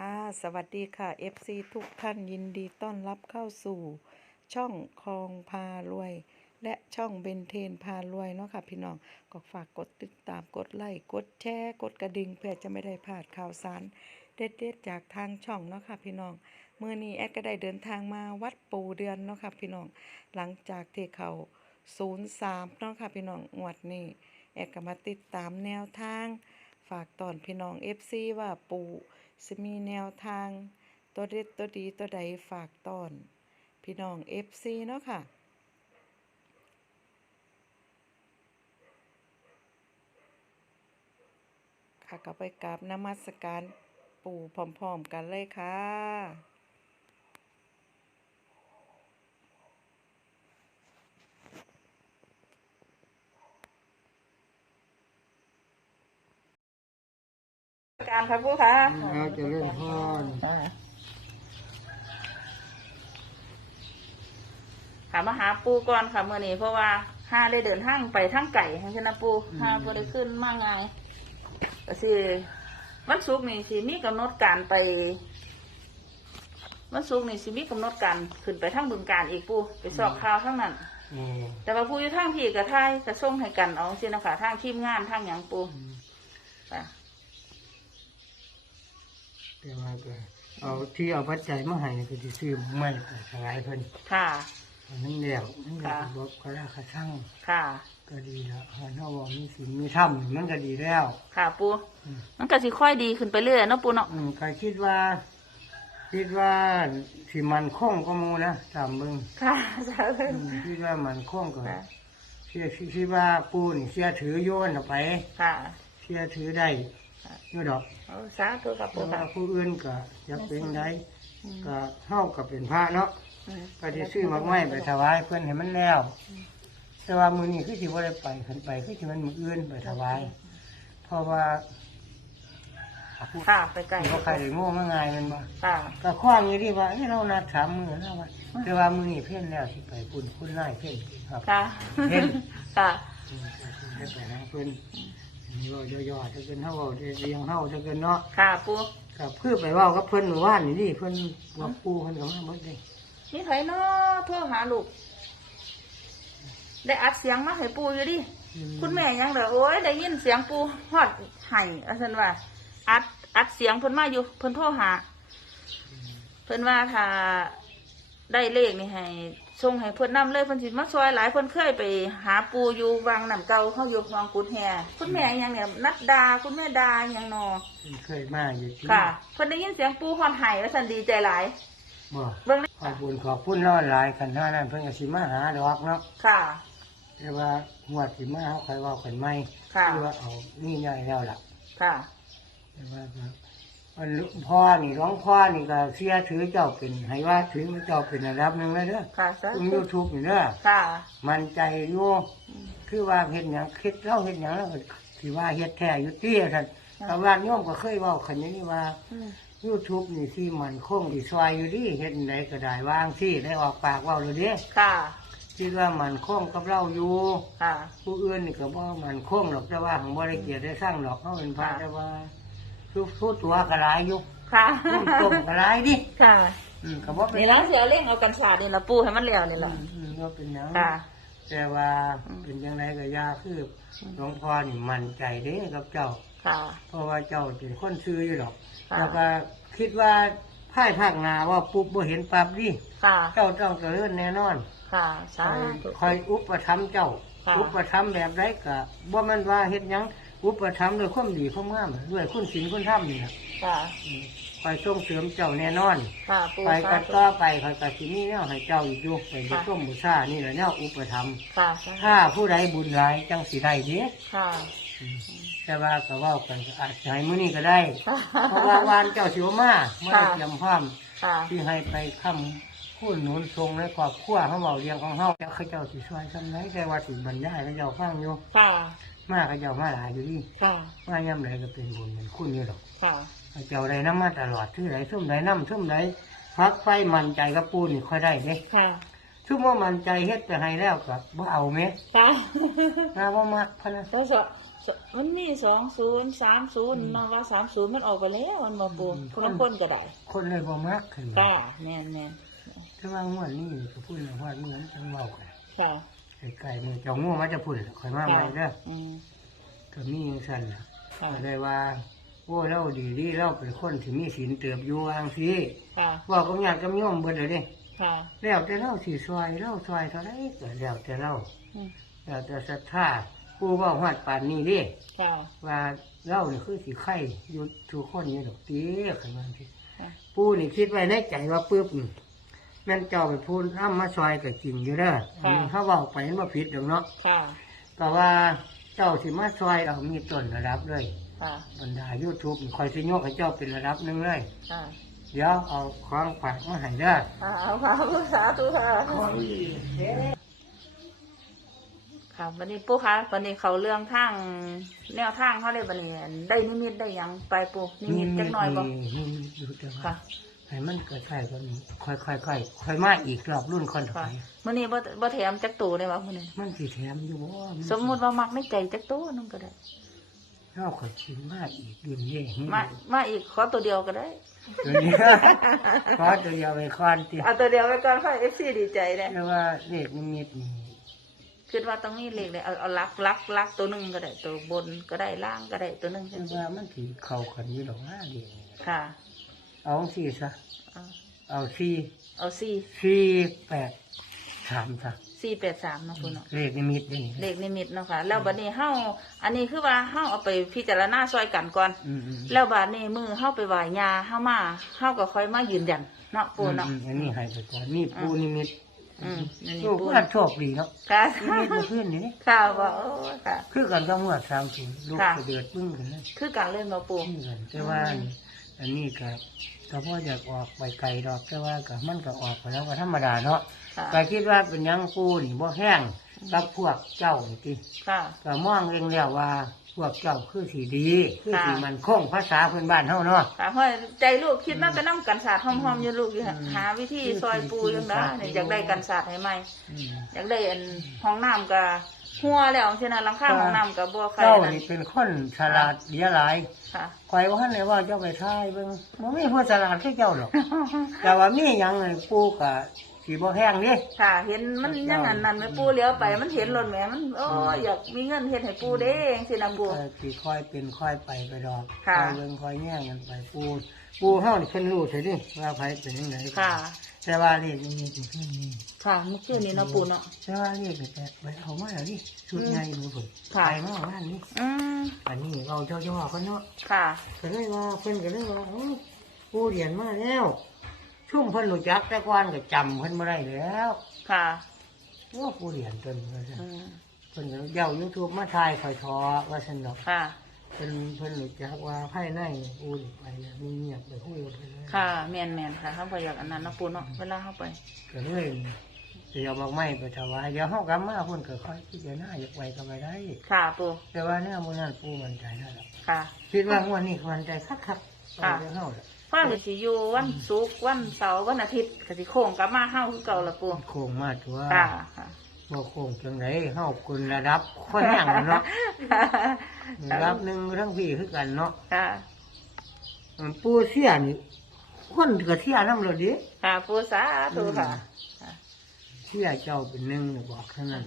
ค่ะสวัสดีค่ะ FC ทุกท่านยินดีต้อนรับเข้าสู่ ช่องคองพารวย และช่องเบนเทนพารวย เนาะค่ะพี่น้องก็ฝากกดติดตามกดไลค์กดแชร์กดกระดิ่งเพื่อจะไม่ได้พลาดข่าวสารเด็ดๆจากทางช่อง เนาะค่ะพี่น้อง เมื่อนี้แอดก็ได้เดินทางมาวัดปูเดือนเนาะค่ะพี่น้องหลังจากที่เขาศูนย์สามเนาะค่ะพี่น้องงวดนี้ แอดก็มาติดตามแนวทาง ฝากตอนพี่น้องเอฟซีว่าปูสมีแนวทางตัวเด็ดตัวดีตัวใดฝากตอน พี่น้องเอฟซีเนาะค่ะ ค่ะกบไป กราบนมัสการ ปู่พร้อม ๆกันเลยค่ะการครับผู้คะาจะเล่นพอนค่ะมาหาปูก่อนค่ะเมื่อนี้เพราะว่าห้าได้เดินห้างไปทั้งไก่ทั้งชนะปูห้าก็ได้ขึ้นมากไงก็สิวันสุกนี่สิมีกำหนดการไป มันสุกนี่สิมีกำหนดการขึ้นไปทั้งบึงการอีกปูไปสอบข่าวทั้งนั้นแต่ว่าปูอยู่ทั้งพี่กับไทยกับส่งให้กันเอาสินะคะทั้งทีมงานทั้งอย่างปูไปเอาที่เอาปัจจัยมาให้ก็จะซื้อใหม่สลายเพิ่น ค่ะนั่นเดียวนั่นกดียวบก็ราคาช่างค่ะก็ดีแล้วหันหัวมีสินมีถ้ำมันก็ดีแล้ว ค่ะปูมันก็สิค่อยดีขึ้นไปเรื่อยเนาะปูเนาะก็คิดว่า คิดว่าสิมันคล่องก็มูนะสามมึงค่ะ สามมึงคิดว่ามันคล่องก็เชื่อคิดว่าปูนเชื่อถือโยนออกไป ค่ะเชื่อถือได้เนื้อดอกสาธุกับผู้อื่นก็อยากเป็น ไดก็เท่ากับ เป็นพระเนาะก็จะซื้อ มาไม้ไปถวายเพื่อนเห็นมัน แล้วแต่วามือนี้คือที่ว่าได้ไปขึนไปขึ้นที่มันมืออื่นไปถวาย เพราะว่าข้าไปไกลเขาใครเลยโม่มง่ายมันมาก็คข้อง อย่างนี้ว่านี่เรา นัดถามมือนะว่าแต่วามือนี้เพี้ยนแล้วที่ไปคุณคุณไล่เพี้ยนครับเพี้ยนได้ไปเพื่อนเราจะยอดจะเกินเท่าอเรียงเท่าจะเกินเนาะค่ะปูค่ะเพื่อไปว่ากับเพื่อนหมู่ย้านนี่เพื่อนว่าปูเพื่อนกับแม่บดเลยนี่ไถเนาะโทรหาลูก ได้อัดเสียงมาให้ปูอยู่ดิคุณแม่ยังเหรอโอ้ยได้ยินเสียงปูหัดไห่อาจารย์ว่า อัด อัดเสียงเพื่อนมาอยู่เพื่อนโทรหา เพื่อนว่าถ้าได้เลขนี่ให้ทรงให้เพื่อนนำเลยเพื่อนสิมาซอยหลายเพื่อนเคยไปหาปูอยู่วังหนําเกาเขาอยู่วังกุดแห่คุณแม่ยังเนี่ยนัดดาคุณแม่ดาอย่างนอเคยมาอยู่ที่ค่ะเพื่อนได้ยินเสียงปูหอนไห้แล้วสันดีใจหลายบ่ขอบุญขอบพุ่นรอดหลายกันหน้านั้นเพื่อนสิมาหาดอกเนาะค่ะเรียกว่าหัวดสิมาเขาใครว่าคนไม่ค่ะเรียกว่าเอานี่ใหญ่แล้วล่ะค่ะเรียกว่าพ่อนี่ร้องพ่อนี่ก็เสียถือเจ้าเป็นให้ว่าถือาเจ้าเป็นอะไรบหนึ่งไลยเด่อค่ะยูทูบอยู่เค่ะ มันใจยูคือว่าเห็นอย่างคิดเล่าเห็นอย่างแล้วคือว่าเฮ็ดแท้อยู่เตี้ยท่านแต่ว่าโยมก็เคยว่าขันนี้ว่ายูทูบนี่ที่มันคงที่สวยอยู่ดีเห็นไหนก็ได้วางที่ได้ออกปากว่าเลยเนี้ยค่ะคิดว่ามันคงกับเล่าอยู่ ค่ะ ผู้อื่นนี่ก็บอกมันคงหรอกแต่ว่าของบริเกียรติได้สร้างหรอกเขาเป็นพระแต่ว่ายุบู้ตัวกระลายยู่ค่ะตุ่มกระลายดิ ค่ะ อืมเนี่ยแล้วเสียเร่งเอากัญชาเนี่ยนะปูให้มันเลี้ยวเนี่ยละก็เป็นอย่างนั้นแต่ว่าเป็นยังไงก็ยาคือหลวงพ่อนี่มั่นใจเด้กับเจ้าค่ะ เพราะว่าเจ้าเป็นคนซื้ออยู่หรอก แล้วก็คิดว่าพ่ายภาคนาว่าปุ๊บบ่เห็นปั๊บดิค่ะ เจ้าต้องเจริญแน่นอน ค่ะใช่คอยอุปธรรมเจ้า อุปธรรมแบบไรก็บ่มันว่าเห็นยังอุปธรรมโดยขวามดีขวามงามด้วยคุณศีลคุณธรรมนี่นะค่ะคอยส่งเสริมเจ้าแน่นอนค่ะไปกัดตกอไปคอยกัดนี่เนี่ยให้เจ้าอีกยวกไปส้มบูชา นี่แหละเนี่ยอุปธรรมค่ะถ้าผู้ใดบุญร้ายจังสีได้ดีค่ะแต่ว่าก็ว่ากันอาจจะให้มื้อนี่ก็ได้เพราะว่าวันเจ้าชิวมาไมื่อเตรียมพร้อมที่ให้ไปค่ำคุณหนุนทรงในครอบขััวเขาบอกเรียงของเขาจะเขาเจ้าสิช่วยทำไรแต่ว่าสิบรรยายเขาเจ้าฟังอยู่ค่ะมากระเจ้ามาหลายอยู่ทด่มาย่ำไรก็เป็นบุญเป็นคุณนี่หรอกกระเจ้าไรน้ำมาตลอดที่ไซุ้มไรน้ำซุ้มไรพักไฟมันใจกระปูนค่อยได้เด้ชั่วโมงมันใจเฮ็ดแต่ให้แล้วกับว่าเอาไหมมาว่ามากพนะเพราะมันนี่สองศูนย์สามศูนย์มาว่าสามศูนย์มันออกไปแล้วมันมาปูนคนคนก็ได้ คนเลยว่ามากขึ้นแน่แน่ถ้าว่าเมื่อนี่กร็พูดว่าเหมือนทั้งเบาค่ะไกล้ๆมือจองง่วงมันจะพูดคอยมาไว้เด้อก็มีอย่งสั้นเลยว่าโอ้เราดีดีเราเป็นคนที่มีศีลเติบอยู่อังสีว่ากำยานกำย่อมเบิดเลยดิแล้วแต่เราสีซอยเราซอยเท่าไรแแล้วแต่เราแล้วแต่ศรัทธาผู้ว่าหัดป่านนี้ดิว่าเราเนี่ยคือสีไข่ยุทุกคนยู่ดกตีขึ้นมาทีผู้นี่คิดไว้ในใจว่าปื๊บแม่นเจ้าไปพูดอ้ามาซอยกับกิ่งอยู่เด้อถ้าเขาบอกไปนันมาผิดอย่างเนาะแต่ว่าเจ้าสิมาซอยเอามีต้นระดับเลยบรรดายูทูบคอยสยโยกให้เจ้าเป็นระดับหนึ่งเลยเดี๋ยวเอาคล้องฝากมาให้เด้อเอาคาะลูกสาตุค่ะค่ะวันนี้ปุ๊คะวันนี้เขาเรื่องทางแนวทางเขาเลยวันนี้ ได้นิดๆได้ยังไปปุ๊นิดิตจังหน่อยบ่ค่ะให้มันเกิดไฟก็มีค่อยค่อยค่อยค่อยมาอีกรอบรุ่นคนถอยมันนี่บ่บ่แถมจักตัวเลยวหมคนนี้มันสีแถมอยู่ สมมติว่ามักไม่ใจจักตัวนั่นก็ได้เราขอชิมมาอีกดื่มเนี่มา มาอีกขอตัวเดียวก็ได้ ตัวีขอตัวเดียวไปคอนตีเอาตัวเดียวไปคอนค่อยเอฟซีดีใจเลยเพราะว่าเด็กมีมีดคิดว่าต้องนี่เล็กเลยเอา เอาลักลักลักตัวหนึ่งก็ได้ ตัวบนก็ได้ล่างก็ได้ ตัวหนึ่งใช่ไหมมันถือเข่าขันอยู่หลงห้าเดียวค่ะเอาสี่ซะเอาสี่เอาสี่สี่แปดสามซะสี่แปดสามเนาะคุณเนาะเลขนิมิตนี่เลขนิมิตเนาะคะ่ะแล้วบัดนี้เฮ้าอันนี้คือว่าเฮ้าเอาไปพิจารณาซอยกันก่อนแล้วบัดนี้มือเฮ้าไปไหวายาเฮ้ามาเฮ้าก็ค่อยมายืนยันเนาะปูเนาะอันนี้ให้ไปก่อนนี่ปูนิมิตโอ้ผู้ชาชอบดีเนาะนี่มาเพื่อนนี่ขค่วบอกคือกันก็เมื่อสามสิบลูกเดือดปึ้งกันเลยคือการเล่นมาปู่แต่ว่าอันนี้ครับฉพาะอยากออกไปไกลดอกแต่ว่ากับมันก็ออกไปแล้ว ก็ธรรมดาเนาะไปคิดว่าเป็นยังปูนบ่แห้งกับพวกเจ้าทีก็มองเองแล้วว่าพวกเจ้าคือสีดี คือสีมันคงภาษาคนบ้านเท่าเนาะแต่ว่าใจลูกคิดว่าไปน้ากันศาสตร์หอมๆอยู่ลูกอยู่หาวิธีซอยปูอย่างนั้นอยากได้กันศาสตร์ให้ไหมอยากได้อันห้องน้ำกับหัวแล้วใช่ไหมลังคาของนำกับบัวใครเจ้านี่เป็นคนฉลาดเยอะหลายค่ะใครว่าเลยว่าเจ้าไปท้ายเบิ้งมันไม่พูดฉลาดแค่เจ้าหรอก แต่ว่ามียังไงปูกะขี่บัวแห้งนี่ค่ะเห็นมันยังงันนันไปปูเลี้ยวไป มันเห็นหล่นแม่มันโอ้อยากมีเงินเห็นให้ปูเด้งสินบัวขี่ค่อยเป็นค่อยไปไปดอกค่ะเบิ้งค่อยแย่งกันไปปูปูห้องเป็นรู้ใช่ไหมว่าใครเป็นยังไงค่ะช่วาเรียกยังไงจีขึ้นนี่ค่ะเมื่อคืนนี่เราปูนอ่ะเชวาเรียกแบบแบบเขามาเล้วนี่ ชุดไงดูสวยถ่ายมาบ้านนี่อืมอันนี้เราเจ้าจ่อกันเนาะ ค่ะก็เรื่องว่าเพื่อนกั็เรื่องว่าอู้เรียนมาแล้วช่วงเพื่อนรู้จักแต่กอนก็จำเพื่อนมาได้แล้ว ค่ะว่าผู้เรียนจนเพื่อนเพื่อนเดี๋ยวยูทูบมาถ่ายคอยทอว่าฉันหรอก ค่ะเป็นเพินหลุดจากว่าภายในอุ่นไปนีมีเงียบไปห้อยไปเลยค่ะแมนแมนค่ะเขาไปอยากอันนั้นนะปูเนาะเวลาเข้าไปเกิดเลยเดี๋ยวบอกไม่ไปถวายเดี๋ยวห้ากรรมาพุ่นเกิดค่อยที่จะหน้าอยากไปก็ไปได้ ค่ะปูแต่ว่าเนี่ยมูนั่นปูมันใจนั่นแหละค่ะคิดว่าวันนี้คันใจคักคับค่ะเข้าว่าหรืสิอยูวันศุกร์วันเสาร์วันอาทิตย์กะสิโค้งกลมาเข้าคือเก่าละปูโค้งมากตัวค่ะบอกคงจังไหนเฮาคุณระดับคนอย่งเนาะระดับหนึ่งทั้งพี่ค้อกันเนาะปูเสียนี่คนกถืเสียน้ำเลยดิปูสาตุค่ะเสียเจ้าเป็นหนึ่งบอกแค่นั้น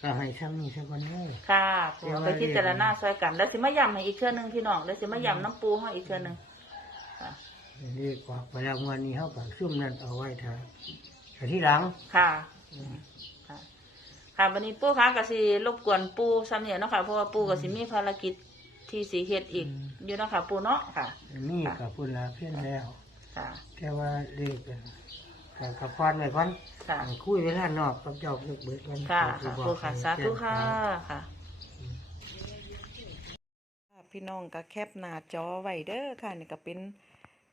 ก็ให้ซ้ำนี่ซช่อนเนี่ยค่ะปูไปคิดจรณาซอยกันแล้วสิมาย้ำให้อีกเชือหนึ่งพี่น้องแล้วสิมาย้ำน้ำปูให้อีกเชือหนึ่งนี่กว่าไปลาวันนี้เขาก็ซุ่มนั่นเอาไว้เถอะแต่ที่หลัง ค่ะค่ะ วันนี้ปู่คะก็สิรบกวนปู่ซ้ำเนี่ยนะคะเพราะว่าปู่ก็สิมีภารกิจที่สีเห็ดอีกอยู่นะคะปู่เนาะค่ะ นี่ค่ะพู่นละเพี้ยนแล้วแค่ว่าเรียกกันกับฟันไปฟันคุยไปแลาวนอกกับยอเจ้กเบิกกัน ค่ะ ปู่ค่ะสาธุค่ะ ค่ะ พี่น้องก็แคบหนาจอไว้เดอร์ค่ะนี่ก็เป็น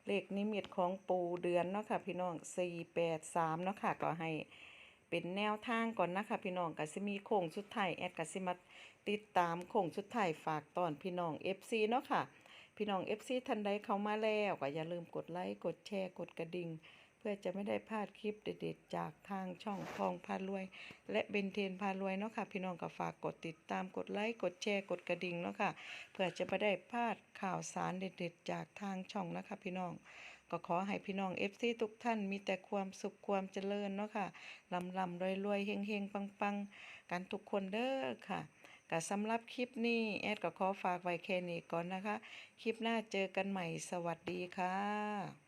เลขนิมิตของปูเดือนเนาะค่ะพี่น้องสี่แปดสามเนาะค่ะ ก็ใหเป็นแนวทางก่อนนะคะ พี่น้องกับสมีโค้งสุดไทยแอดกับสมาติดตามโค้งสุดไทยฝากตอนพี่น้อง FC เนาะค่ะ พี่น้อง FC ทันใดเข้ามาแล้วก็อย่าลืมกดไลค์กดแชร์ กดกระดิ่งพื่อจะไม่ได้พลาดคลิปเด็ด ๆ จากทางช่องพองพารวย และเบนเทนพารวยเนาะค่ะพี่น้องก็ฝากกดติดตามกดไลค์กดแชร์กดกระดิ่งเนาะค่ะเพื่อจะไม่ได้พลาดข่าวสารเด็ด ๆ จากทางช่องนะคะ พี่น้องก็ขอให้พี่น้องเอฟซีทุกท่านมีแต่ความสุขความเจริญเนาะค่ะลำลำรวยๆเฮงเฮงปังปังกันทุกคนเด้อค่ะก็สำหรับคลิปนี้แอดก็ขอฝากไว้แค่นี้ก่อนนะคะ คลิปหน้าเจอกันใหม่สวัสดีค่ะ